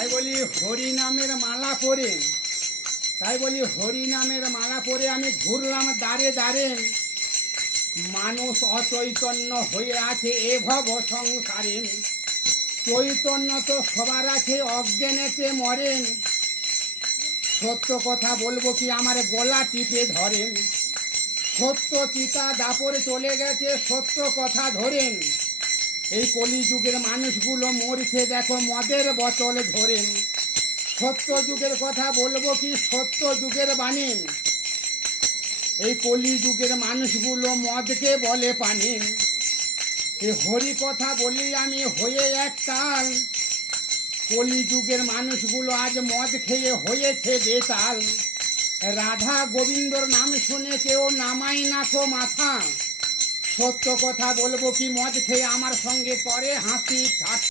তাই বলি হরি নামের মালা পরে আমি ঘুরলাম দাঁড়ে দাঁড়ে। মানুষ অচৈতন্য হয়ে আছে এ ভব সংসারে। চৈতন্য তো সবার আছে, অজ্ঞানেতে মরেন। সত্য কথা বলবো কি আমার গলা টিপে ধরেন। সত্য চিতা দাপরে চলে গেছে, সত্য কথা ধরেন। এই কলিযুগের মানুষগুলো মরছে দেখো মদের বোতল ধরেন। সত্য যুগের কথা বলবো কি সত্য যুগের বাণী। এই কলিযুগের মানুষগুলো মদকে বলে পানি। এই হরি কথা বলি আমি হয়ে এক তাল। কলিযুগের মানুষগুলো আজ মদ খেয়ে হয়েছে বেতাল। রাধা গোবিন্দর নাম শুনে কেউ নামাই না তো মাথা। সত্য কথা বলবো কি মদ খেয়ে আমার সঙ্গে করে হাসি ঠাট্টা।